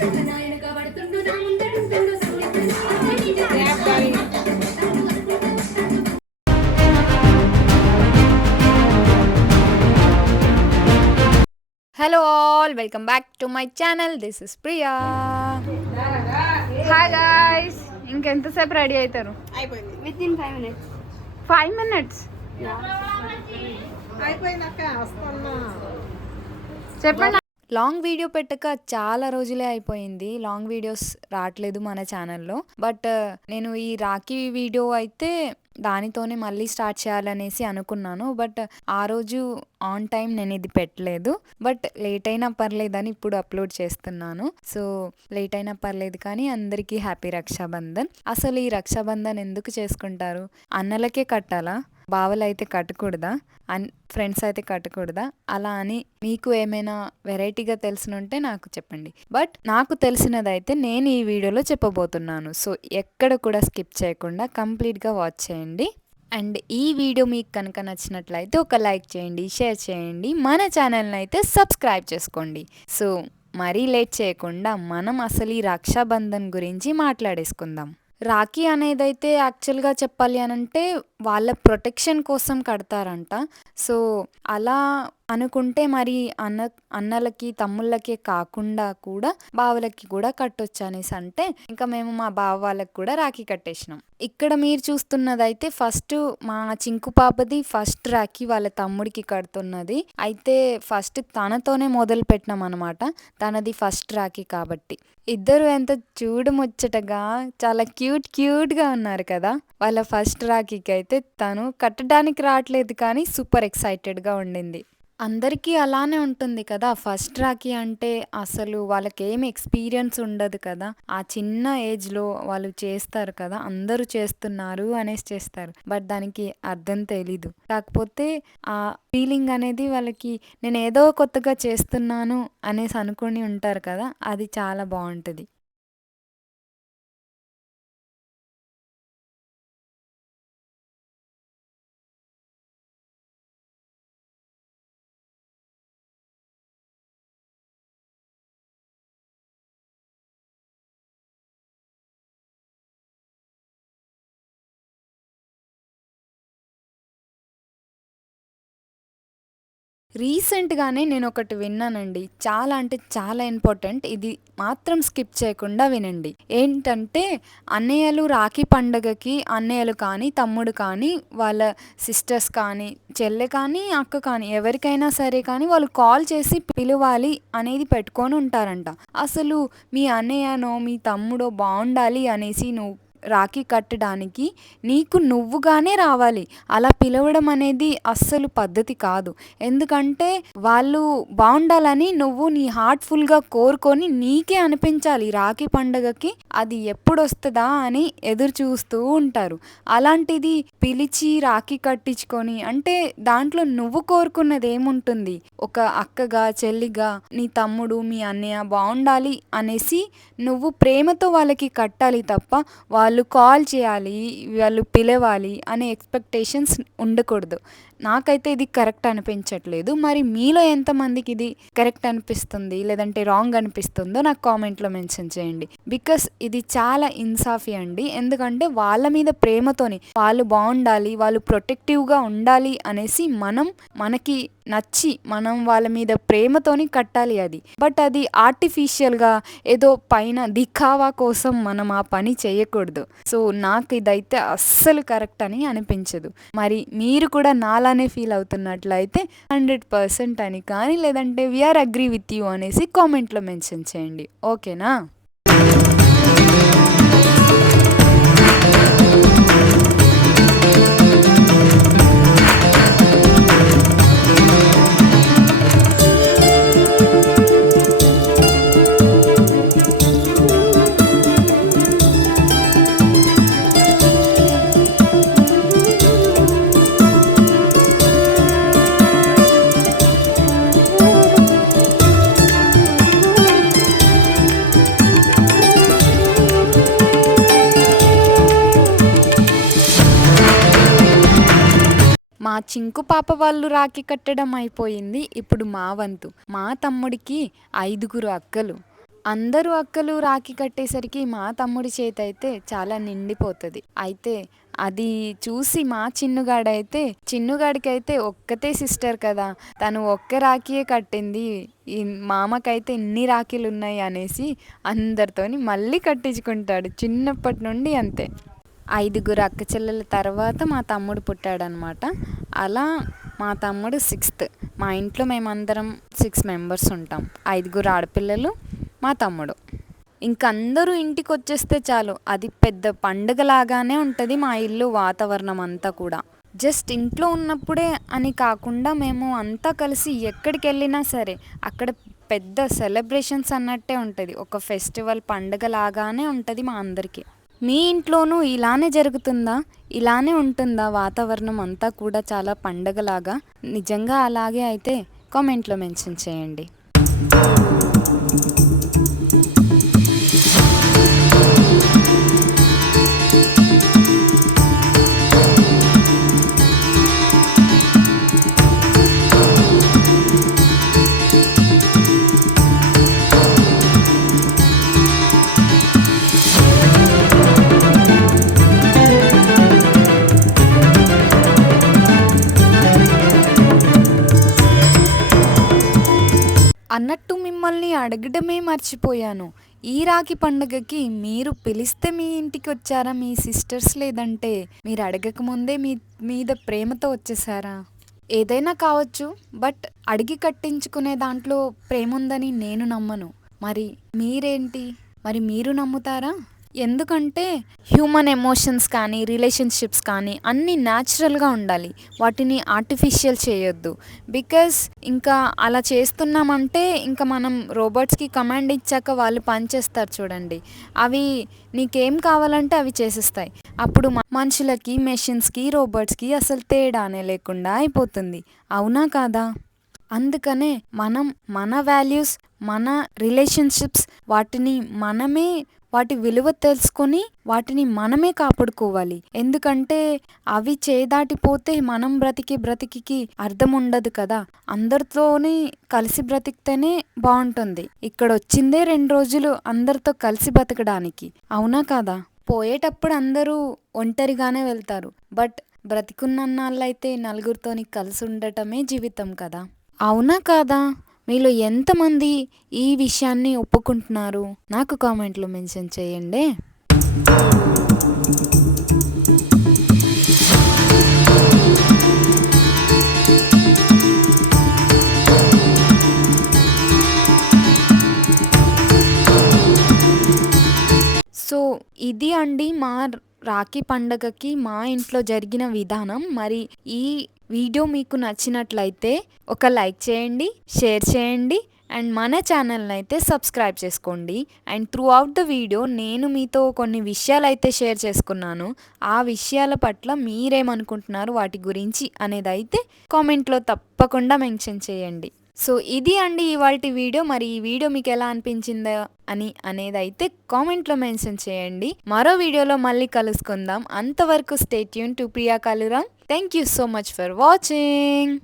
Hello all, welcome back to my channel. This is Priya. Hi guys, ఇంకెంతసేపు ready అవుతారు? అయిపోయింది with in 5 minutes. 5 minutes అయిపోయిందక్క, వస్తున్నా. చెప్పండి. Long video పెట్టక చాలా రోజులే అయిపోయింది. లాంగ్ వీడియోస్ రావట్లేదు మన ఛానల్లో. బట్ నేను ఈ రాఖీ వీడియో అయితే దానితోనే మళ్ళీ స్టార్ట్ చేయాలనేసి అనుకున్నాను. బట్ ఆ రోజు ఆన్ టైం నేను ఇది పెట్టలేదు. బట్ లేట్ అయినా పర్లేదని ఇప్పుడు అప్లోడ్ చేస్తున్నాను. సో లేట్ అయినా పర్లేదు కానీ అందరికీ హ్యాపీ రక్షాబంధన్. అసలు ఈ రక్షాబంధన్ ఎందుకు చేసుకుంటారు? అన్నలకే కట్టాలా? బావలు అయితే కట్టకూడదా? ఫ్రెండ్స్ అయితే కట్టకూడదా? అలా అని మీకు ఏమైనా వెరైటీగా తెలిసినుంటే నాకు చెప్పండి. బట్ నాకు తెలిసినదైతే నేను ఈ వీడియోలో చెప్పబోతున్నాను. సో ఎక్కడ కూడా స్కిప్ చేయకుండా కంప్లీట్గా వాచ్ చేయండి. అండ్ ఈ వీడియో మీకు కనుక నచ్చినట్లయితే ఒక లైక్ చేయండి, షేర్ చేయండి, మన ఛానల్ని అయితే సబ్స్క్రైబ్ చేసుకోండి. సో మరీ లేట్ చేయకుండా మనం అసలు ఈ రక్షాబంధన్ గురించి మాట్లాడేసుకుందాం. రాఖీ అనేదైతే యాక్చువల్గా చెప్పాలి అనంటే వాళ్ళ ప్రొటెక్షన్ కోసం కడతారంట. సో అలా అనుకుంటే మరి అన్నలకి తమ్ముళ్ళకే కాకుండా కూడా బావలకి కూడా కట్టొచ్చు అనేసి అంటే ఇంకా మేము మా బావ వాళ్ళకి కూడా రాఖీ కట్టేసినాం. ఇక్కడ మీరు చూస్తున్నదైతే ఫస్ట్ మా చింకు పాపది ఫస్ట్ రాఖీ వాళ్ళ తమ్ముడికి కడుతున్నది. అయితే ఫస్ట్ తనతోనే మొదలు పెట్టినాం అనమాట. తనది ఫస్ట్ రాఖీ కాబట్టి ఇద్దరు ఎంత చూడముచ్చటగా చాలా క్యూట్గా ఉన్నారు కదా. వాళ్ళ ఫస్ట్ రాఖీకి అయితే తను కట్టడానికి రావట్లేదు కానీ సూపర్ ఎక్సైటెడ్గా ఉండింది. అందరికీ అలానే ఉంటుంది కదా. ఫస్ట్ రాఖీ అంటే అసలు వాళ్ళకి ఏమి ఎక్స్పీరియన్స్ ఉండదు కదా. ఆ చిన్న ఏజ్లో వాళ్ళు చేస్తారు కదా, అందరూ చేస్తున్నారు అనేసి చేస్తారు. బట్ దానికి అర్థం తెలీదు. కాకపోతే ఆ ఫీలింగ్ అనేది వాళ్ళకి నేను ఏదో కొత్తగా చేస్తున్నాను అనేసి అనుకుని ఉంటారు కదా, అది చాలా బాగుంటుంది. రీసెంట్గానే నేను ఒకటి విన్నానండి, చాలా అంటే చాలా ఇంపార్టెంట్. ఇది మాత్రం స్కిప్ చేయకుండా వినండి. ఏంటంటే అన్నయ్యలు రాఖీ పండగకి అన్నయ్యలు కానీ తమ్ముడు కానీ వాళ్ళ సిస్టర్స్ కానీ చెల్లె కానీ అక్క కానీ ఎవరికైనా సరే కానీ వాళ్ళు కాల్ చేసి పిలవాలి అనేది పెట్టుకొని ఉంటారంట. అసలు మీ అన్నయ్యనో మీ తమ్ముడో బాగుండాలి అనేసి నువ్వు రాఖీ కట్టడానికి నీకు నువ్వుగానే రావాలి. అలా పిలవడం అనేది అస్సలు పద్ధతి కాదు. ఎందుకంటే వాళ్ళు బాగుండాలని నువ్వు నీ హార్ట్ఫుల్గా కోరుకొని నీకే అనిపించాలి. రాఖీ పండగకి అది ఎప్పుడు వస్తుందా అని ఎదురు చూస్తూ ఉంటారు. అలాంటిది పిలిచి రాఖీ కట్టించుకొని అంటే దాంట్లో నువ్వు కోరుకున్నది ఏముంటుంది? ఒక అక్కగా చెల్లిగా నీ తమ్ముడు మీ అన్నయ్య బాగుండాలి అనేసి నువ్వు ప్రేమతో వాళ్ళకి కట్టాలి తప్ప వాళ్ళు కాల్ చేయాలి, వాళ్ళు పిలవాలి అనే ఎక్స్పెక్టేషన్స్ ఉండకూడదు. నాకైతే ఇది కరెక్ట్ అనిపించట్లేదు. మరి మీలో ఎంతమందికి ఇది కరెక్ట్ అనిపిస్తుంది లేదంటే రాంగ్ అనిపిస్తుందో నాకు కామెంట్లో మెన్షన్ చేయండి. బికాస్ ఇది చాలా ఇన్సాఫీ అండి. ఎందుకంటే వాళ్ళ మీద ప్రేమతోని వాళ్ళు బాగుండాలి, వాళ్ళు ప్రొటెక్టివ్గా ఉండాలి అనేసి మనకి నచ్చి మనం వాళ్ళ మీద ప్రేమతోని కట్టాలి అది. బట్ అది ఆర్టిఫిషియల్గా ఏదో పైన దిఖావా కోసం మనం ఆ పని చేయకూడదు. సో నాకు ఇదైతే అస్సలు కరెక్ట్ అని అనిపించదు. మరి మీరు కూడా నాలానే ఫీల్ అవుతున్నట్లయితే 100% అని కానీ లేదంటే వీఆర్ అగ్రీ విత్ యూ అనేసి కామెంట్లో మెన్షన్ చేయండి. ఓకేనా? మా చింకు పాప వాళ్ళు రాఖీ కట్టడం అయిపోయింది. ఇప్పుడు మా వంతు. మా తమ్ముడికి 5 అక్కలు. అందరూ అక్కలు రాఖీ కట్టేసరికి మా తమ్ముడి చేతయితే చాలా నిండిపోతది. అయితే అది చూసి మా చిన్నుగాడికైతే ఒక్కతే సిస్టర్ కదా! తను ఒక్క రాఖీయే కట్టింది. ఈ మామకైతే ఇన్ని రాఖీలున్నాయి అనేసి అందరితోని మళ్ళీ కట్టించుకుంటాడు. చిన్నప్పటి నుండి అంతే. 5 అక్క చెల్లెల తర్వాత మా తమ్ముడు పుట్టాడనమాట. అలా మా తమ్ముడు 6థ్. మా ఇంట్లో మేమందరం 6 మెంబర్స్ ఉంటాం. 5 ఆడపిల్లలు, మా తమ్ముడు. ఇంక అందరూ ఇంటికొచ్చేస్తే చాలు అది పెద్ద పండుగలాగానే ఉంటది మా ఇల్లు వాతావరణం అంతా కూడా. జస్ట్ ఇంట్లో ఉన్నప్పుడే అని కాకుండా మేము అంతా కలిసి ఎక్కడికెళ్ళినా సరే అక్కడ పెద్ద సెలబ్రేషన్స్ అన్నట్టే ఉంటది. ఒక ఫెస్టివల్ పండుగలాగానే ఉంటది మా అందరికీ. మీ ఇంట్లోనూ ఇలానే జరుగుతుందా? ఇలానే ఉంటుందా వాతావరణం అంతా కూడా చాలా పండగలాగా? నిజంగా అలాగే అయితే కామెంట్లో మెన్షన్ చేయండి. అన్నట్టు మిమ్మల్ని అడగడమే మర్చిపోయాను. ఈ రాఖీ పండుగకి మీరు పిలిస్తే మీ ఇంటికి వచ్చారా మీ సిస్టర్స్? లేదంటే మీరు అడగకముందే మీద ప్రేమతో వచ్చేసారా? ఏదైనా కావచ్చు, బట్ అడిగి కట్టించుకునే దాంట్లో ప్రేమ ఉందని నేను నమ్మను. మరి మీరేంటి? మరి మీరు నమ్ముతారా? ఎందుకంటే హ్యూమన్ ఎమోషన్స్ కానీ రిలేషన్షిప్స్ కానీ అన్నీ న్యాచురల్గా ఉండాలి. వాటిని ఆర్టిఫిషియల్ చేయొద్దు. బికాస్ ఇంకా అలా చేస్తున్నామంటే ఇంకా మనం రోబోట్స్కి కమాండ్ ఇచ్చాక వాళ్ళు పనిచేస్తారు చూడండి, అవి నీకేం కావాలంటే అవి చేసేస్తాయి. అప్పుడు మనుషులకి, మెషిన్స్కి, రోబోట్స్కి అసలు తేడానే లేకుండా అయిపోతుంది. అవునా కాదా? అందుకనే మనం మన వాల్యూస్, మన రిలేషన్షిప్స్ వాటి విలువ తెలుసుకొని వాటిని మనమే కాపాడుకోవాలి. ఎందుకంటే అవి చేదాటిపోతే మనం బ్రతికి అర్థం ఉండదు కదా. అందరితోని కలిసి బ్రతికితేనే బాగుంటుంది. ఇక్కడ వచ్చిందే 2 రోజులు అందరితో కలిసి బతకడానికి. అవునా కాదా? పోయేటప్పుడు అందరూ ఒంటరిగానే వెళ్తారు. బట్ బ్రతికున్నన్నాళ్ళైతే నలుగురితోని కలిసి ఉండటమే జీవితం కదా. అవునా కాదా? మీలో ఎంతమంది ఈ విషయాన్ని ఒప్పుకుంటున్నారు? నాకు కామెంట్లో మెన్షన్ చేయండి. సో ఇది అండి మా రాఖీ పండగకి మా ఇంట్లో జరిగిన విధానం. మరి ఈ వీడియో మీకు నచ్చినట్లయితే ఒక లైక్ చేయండి, షేర్ చేయండి అండ్ మన ఛానల్ని అయితే సబ్స్క్రైబ్ చేసుకోండి. And through out the video నేను మీతో కొన్ని విషయాలు అయితే షేర్ చేసుకున్నాను. ఆ విషయాల పట్ల మీరేమనుకుంటున్నారు వాటి గురించి అనేది అయితే కామెంట్లో తప్పకుండా మెన్షన్ చేయండి. సో ఇది అండి ఇవాల్టి వీడియో. మరి ఈ వీడియో మీకు ఎలా అనిపించిందో అనేది అయితే కామెంట్లో మెన్షన్ చేయండి. మరో వీడియోలో మళ్ళీ కలుసుకుందాం. అంతవరకు stay tune to Priya Kaluram. Thank you so much for watching.